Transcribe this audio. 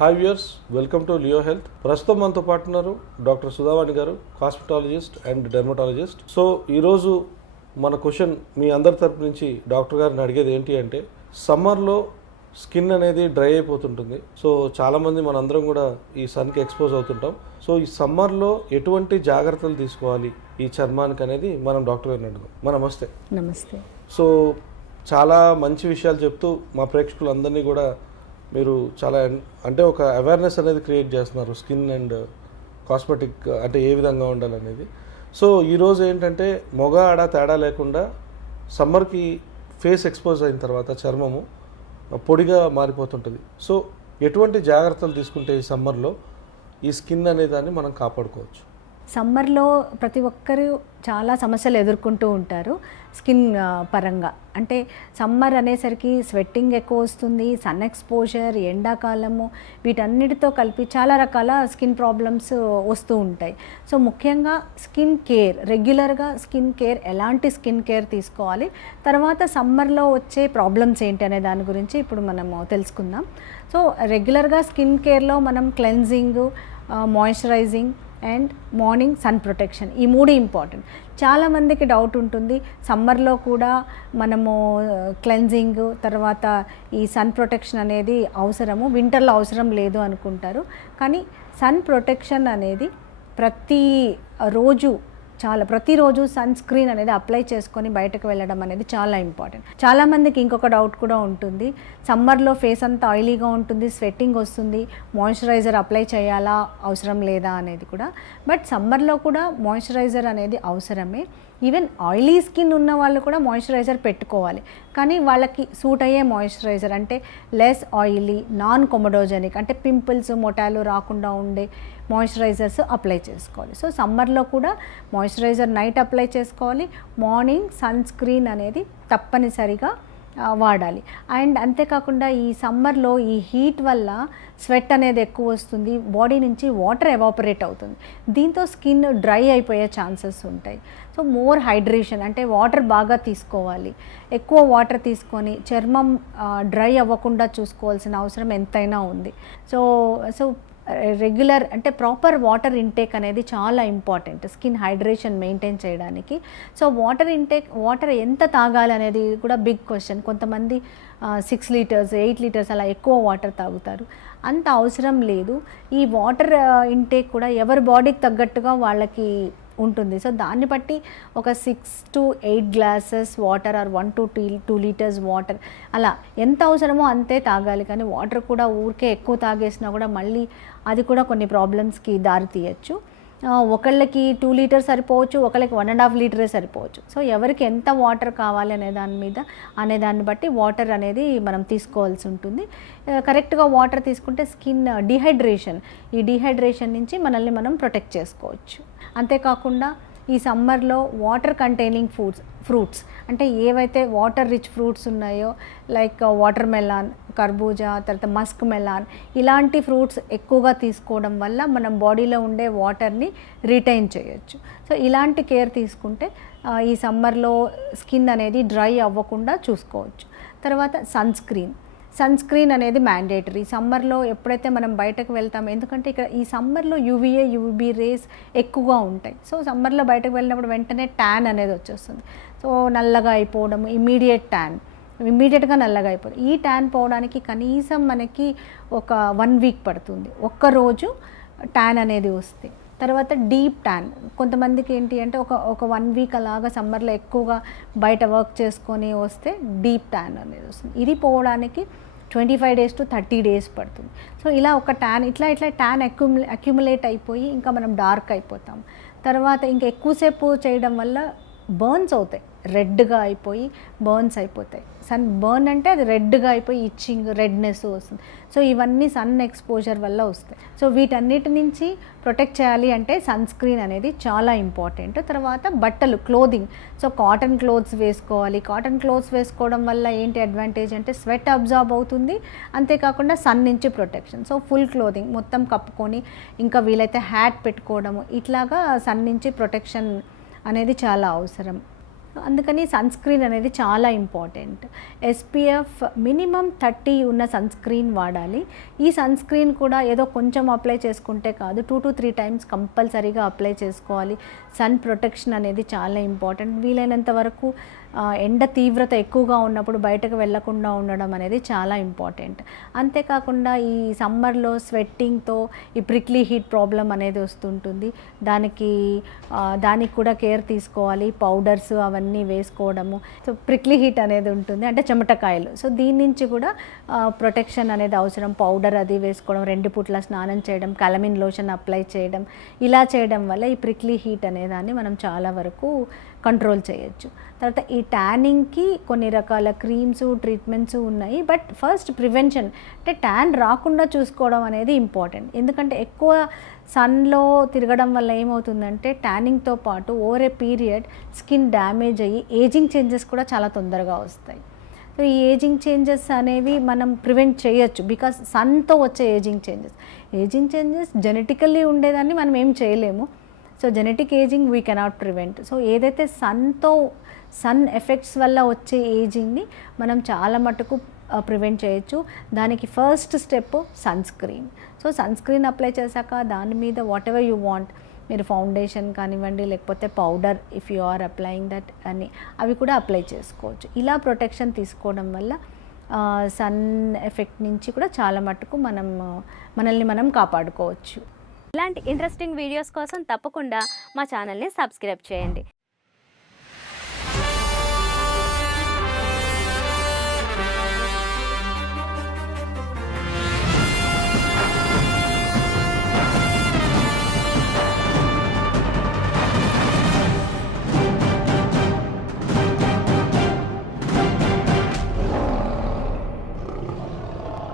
Hi viewers, welcome to Leo health. ప్రస్తుతం మనతో పాటున్నారు doctor Sudhavani గారు, కాస్మెటాలజిస్ట్ అండ్ డెర్మటాలజిస్ట్. సో ఈరోజు మన క్వశ్చన్ మీ అందరి తరపు నుంచి డాక్టర్ గారిని అడిగేది ఏంటి అంటే, సమ్మర్లో స్కిన్ అనేది డ్రై అయిపోతుంటుంది. సో చాలామంది మనందరం కూడా ఈ సన్కి ఎక్స్పోజ్ అవుతుంటాం. సో ఈ సమ్మర్లో ఎటువంటి జాగ్రత్తలు తీసుకోవాలి ఈ చర్మానికి అనేది మనం డాక్టర్ గారిని అడుగుతాం. నమస్తే. నమస్తే. సో చాలా మంచి విషయాలు చెప్తూ మా ప్రేక్షకులందరినీ కూడా మీరు చాలా అంటే ఒక అవేర్నెస్ అనేది క్రియేట్ చేస్తున్నారు స్కిన్ అండ్ కాస్మెటిక్ అంటే ఏ విధంగా ఉండాలనేది. సో ఈరోజు ఏంటంటే మొగ ఆడ తేడా లేకుండా సమ్మర్కి ఫేస్ ఎక్స్పోజ్ అయిన తర్వాత చర్మము పొడిగా మారిపోతుంటుంది. సో ఎటువంటి జాగ్రత్తలు తీసుకుంటే ఈ సమ్మర్లో ఈ స్కిన్ అనే దాన్ని మనం కాపాడుకోవచ్చు? సమ్మర్లో ప్రతి ఒక్కరు చాలా సమస్యలు ఎదుర్కొంటూ ఉంటారు స్కిన్ పరంగా. అంటే సమ్మర్ అనేసరికి స్వెట్టింగ్ ఎక్కువ వస్తుంది, సన్ ఎక్స్పోజర్, ఎండాకాలము, వీటన్నిటితో కలిపి చాలా రకాల స్కిన్ ప్రాబ్లమ్స్ వస్తూ ఉంటాయి. సో ముఖ్యంగా స్కిన్ కేర్, రెగ్యులర్గా స్కిన్ కేర్, ఎలాంటి స్కిన్ కేర్ తీసుకోవాలి, తర్వాత సమ్మర్లో వచ్చే ప్రాబ్లమ్స్ ఏంటి అనే దాని గురించి ఇప్పుడు మనము తెలుసుకుందాం. సో రెగ్యులర్గా స్కిన్ కేర్లో మనం cleansing, moisturising and morning sun protection, ఈ మూడు ఇంపార్టెంట్. చాలామందికి డౌట్ ఉంటుంది, సమ్మర్లో కూడా మనము క్లెన్జింగ్ తర్వాత ఈ సన్ ప్రొటెక్షన్ అనేది అవసరము, వింటర్లో అవసరం లేదు అనుకుంటారు. కానీ సన్ ప్రొటెక్షన్ అనేది ప్రతిరోజు సన్ స్క్రీన్ అనేది అప్లై చేసుకొని బయటకు వెళ్ళడం అనేది చాలా ఇంపార్టెంట్. చాలామందికి ఇంకొక డౌట్ కూడా ఉంటుంది, సమ్మర్లో ఫేస్ అంతా ఆయిలీగా ఉంటుంది, స్వెట్టింగ్ వస్తుంది, మాయిశ్చరైజర్ అప్లై చేయాలా అవసరం లేదా అనేది కూడా. బట్ సమ్మర్లో కూడా మాయిశ్చరైజర్ అనేది అవసరమే. ఈవెన్ ఆయిలీ స్కిన్ ఉన్న వాళ్ళు కూడా మాయిశ్చరైజర్ పెట్టుకోవాలి, కానీ వాళ్ళకి సూట్ అయ్యే మాయిశ్చరైజర్ అంటే లెస్ ఆయిలీ, నాన్ కొమడోజెనిక్, అంటే పింపుల్స్ మొటాలు రాకుండా ఉండే మాయిశ్చరైజర్స్ అప్లై చేసుకోవాలి. సో సమ్మర్లో కూడా మాయిశ్చరైజర్ నైట్ అప్లై చేసుకోవాలి, మార్నింగ్ సన్ స్క్రీన్ అనేది తప్పనిసరిగా వాడాలి. అండ్ అంతేకాకుండా ఈ సమ్మర్లో ఈ హీట్ వల్ల స్వెట్ అనేది ఎక్కువ వస్తుంది, బాడీ నుంచి వాటర్ ఎవాపరేట్ అవుతుంది, దీంతో స్కిన్ డ్రై అయిపోయే ఛాన్సెస్ ఉంటాయి. సో మోర్ హైడ్రేషన్, అంటే వాటర్ బాగా తీసుకోవాలి, ఎక్కువ వాటర్ తీసుకొని చర్మం డ్రై అవ్వకుండా చూసుకోవాల్సిన అవసరం ఎంతైనా ఉంది. సో రెగ్యులర్ అంటే ప్రాపర్ వాటర్ ఇంటేక్ అనేది చాలా ఇంపార్టెంట్ స్కిన్ హైడ్రేషన్ మెయింటైన్ చేయడానికి. సో వాటర్ ఎంత తాగాలి అనేది కూడా బిగ్ క్వశ్చన్. కొంతమంది 6 లీటర్స్ 8 లీటర్స్ అలా ఎక్కువ వాటర్ తాగుతారు, అంత అవసరం లేదు. ఈ వాటర్ ఇంటేక్ కూడా ఎవరి బాడీకి తగ్గట్టుగా వాళ్ళకి ఉంటుంది. సో దాన్ని బట్టి ఒక 6 to 8 glasses water or 1 to 2 litres water, అలా ఎంత అవసరమో అంతే తాగాలి. కానీ వాటర్ కూడా ఊరికే ఎక్కువ తాగేసినా కూడా మళ్ళీ అది కూడా కొన్ని ప్రాబ్లమ్స్కి దారి తీయచ్చు. ఒకళ్ళకి 2 లీటర్స్ సరిపోవచ్చు, ఒకళ్ళకి 1.5 లీటరే సరిపోవచ్చు. సో ఎవరికి ఎంత వాటర్ కావాలి అనే దాన్ని బట్టి వాటర్ అనేది మనం తీసుకోవాల్సి ఉంటుంది. కరెక్ట్గా వాటర్ తీసుకుంటే స్కిన్ ఈ డీహైడ్రేషన్ నుంచి మనల్ని మనం ప్రొటెక్ట్ చేసుకోవచ్చు. అంతేకాకుండా ఈ సమ్మర్లో వాటర్ కంటైనింగ్ ఫ్రూట్స్ అంటే ఏవైతే వాటర్ రిచ్ ఫ్రూట్స్ ఉన్నాయో, లైక్ వాటర్ మెలాన్, కర్బూజా, తర్వాత మస్క్ మెలాన్, ఇలాంటి ఫ్రూట్స్ ఎక్కువగా తీసుకోవడం వల్ల మనం బాడీలో ఉండే వాటర్ని రిటైన్ చేయొచ్చు. సో ఇలాంటి కేర్ తీసుకుంటే ఈ సమ్మర్లో స్కిన్ అనేది డ్రై అవ్వకుండా చూసుకోవచ్చు. తర్వాత సన్ స్క్రీన్ అనేది మ్యాండేటరీ. సమ్మర్లో ఎప్పుడైతే మనం బయటకు వెళ్తామో, ఎందుకంటే ఇక్కడ ఈ సమ్మర్లో యూవీ రేస్ ఎక్కువగా ఉంటాయి. సో సమ్మర్లో బయటకు వెళ్ళినప్పుడు వెంటనే ట్యాన్ అనేది వచ్చేస్తుంది. సో నల్లగా అయిపోవడం, ఇమ్మీడియట్గా నల్లగా అయిపోతుంది. ఈ ట్యాన్ పోవడానికి కనీసం మనకి ఒక 1 వీక్ పడుతుంది, ఒక్కరోజు ట్యాన్ అనేది వస్తే. తర్వాత డీప్ ట్యాన్, కొంతమందికి ఏంటి అంటే ఒక 1 వీక్ అలాగా సమ్మర్లో ఎక్కువగా బయట వర్క్ చేసుకొని వస్తే డీప్ ట్యాన్ అనేది వస్తుంది. ఇది పోవడానికి 25 days to 30 days పడుతుంది. సో ఇలా ఒక ట్యాన్ ఇట్లా ట్యాన్ అక్యుములేట్ అయిపోయి ఇంకా మనం డార్క్ అయిపోతాం. తర్వాత ఇంకా ఎక్కువసేపు చేయడం వల్ల బర్న్స్ అవుతాయి, రెడ్గా అయిపోయి బర్న్స్ అయిపోతాయి. సన్ బర్న్ అంటే అది రెడ్గా అయిపోయి ఇచ్చింగ్, రెడ్నెస్ వస్తుంది. సో ఇవన్నీ సన్ ఎక్స్పోజర్ వల్ల వస్తాయి. సో వీటన్నిటి నుంచి ప్రొటెక్ట్ చేయాలి అంటే సన్ స్క్రీన్ అనేది చాలా ఇంపార్టెంట్. తర్వాత బట్టలు, క్లోదింగ్, సో కాటన్ క్లోత్స్ వేసుకోవాలి. కాటన్ క్లోత్స్ వేసుకోవడం వల్ల ఏంటి అడ్వాంటేజ్ అంటే స్వెట్ అబ్జార్బ్ అవుతుంది, అంతేకాకుండా సన్ నుంచి ప్రొటెక్షన్. సో ఫుల్ క్లోదింగ్ మొత్తం కప్పుకొని, ఇంకా వీలైతే హ్యాట్ పెట్టుకోవడము, ఇట్లాగా సన్ నుంచి ప్రొటెక్షన్ అనేది చాలా అవసరం. అందుకని సన్ స్క్రీన్ అనేది చాలా ఇంపార్టెంట్. SPF మినిమం 30 ఉన్న సన్ స్క్రీన్ వాడాలి. ఈ సన్ స్క్రీన్ కూడా ఏదో కొంచెం అప్లై చేసుకుంటే కాదు, 2 to 3 టైమ్స్ కంపల్సరీగా అప్లై చేసుకోవాలి. సన్ ప్రొటెక్షన్ అనేది చాలా ఇంపార్టెంట్. వీలైనంత వరకు ఎండ తీవ్రత ఎక్కువగా ఉన్నప్పుడు బయటకు వెళ్ళకుండా ఉండడం అనేది చాలా ఇంపార్టెంట్. అంతేకాకుండా ఈ సమ్మర్లో స్వెట్టింగ్తో ఈ ప్రిక్లీ హీట్ ప్రాబ్లం అనేది వస్తుంటుంది. దానికి కూడా కేర్ తీసుకోవాలి. పౌడర్స్ అవన్నీ వేసుకోవడము. సో ప్రిక్లీ హీట్ అనేది ఉంటుంది, అంటే చెమటకాయలు. సో దీని నుంచి కూడా ప్రొటెక్షన్ అనేది అవసరం. పౌడర్ అది వేసుకోవడం, 2 పూట్ల స్నానం చేయడం, కలమిన్ లోషన్ అప్లై చేయడం, ఇలా చేయడం వల్ల ఈ ప్రిక్లీ హీట్ అనేదాన్ని మనం చాలా వరకు కంట్రోల్ చేయొచ్చు. తర్వాత ఈ ట్యానింగ్కి కొన్ని రకాల క్రీమ్స్, ట్రీట్మెంట్స్ ఉన్నాయి. బట్ ఫస్ట్ ప్రివెన్షన్, అంటే ట్యాన్ రాకుండా చూసుకోవడం అనేది ఇంపార్టెంట్. ఎందుకంటే ఎక్కువ సన్లో తిరగడం వల్ల ఏమవుతుందంటే ట్యానింగ్తో పాటు over a period skin damage అయ్యి ఏజింగ్ చేంజెస్ కూడా చాలా తొందరగా వస్తాయి. సో ఈ ఏజింగ్ చేంజెస్ అనేవి మనం ప్రివెంట్ చేయొచ్చు, బికాస్ సన్తో వచ్చే ఏజింగ్ చేంజెస్ జెనెటికల్లీ ఉండేదాన్ని మనం ఏం చేయలేము. So genetic ageing we cannot prevent. So ఏదైతే సన్ ఎఫెక్ట్స్ వల్ల వచ్చే ఏజింగ్ని మనం చాలా మటుకు ప్రివెంట్ చేయొచ్చు. దానికి first step sunscreen. So sunscreen apply చేశాక దాని మీద వాట్ ఎవర్ యూ వాంట్, మీరు ఫౌండేషన్ కానివ్వండి, లేకపోతే powder if you are applying that అని, అవి కూడా అప్లై చేసుకోవచ్చు. ఇలా ప్రొటెక్షన్ తీసుకోవడం వల్ల సన్ ఎఫెక్ట్ నుంచి కూడా చాలా మటుకు మనల్ని మనం కాపాడుకోవచ్చు. ఇలాంటి ఇంట్రెస్టింగ్ వీడియోస్ కోసం తప్పకుండా మా ఛానల్ని సబ్స్క్రైబ్ చేయండి.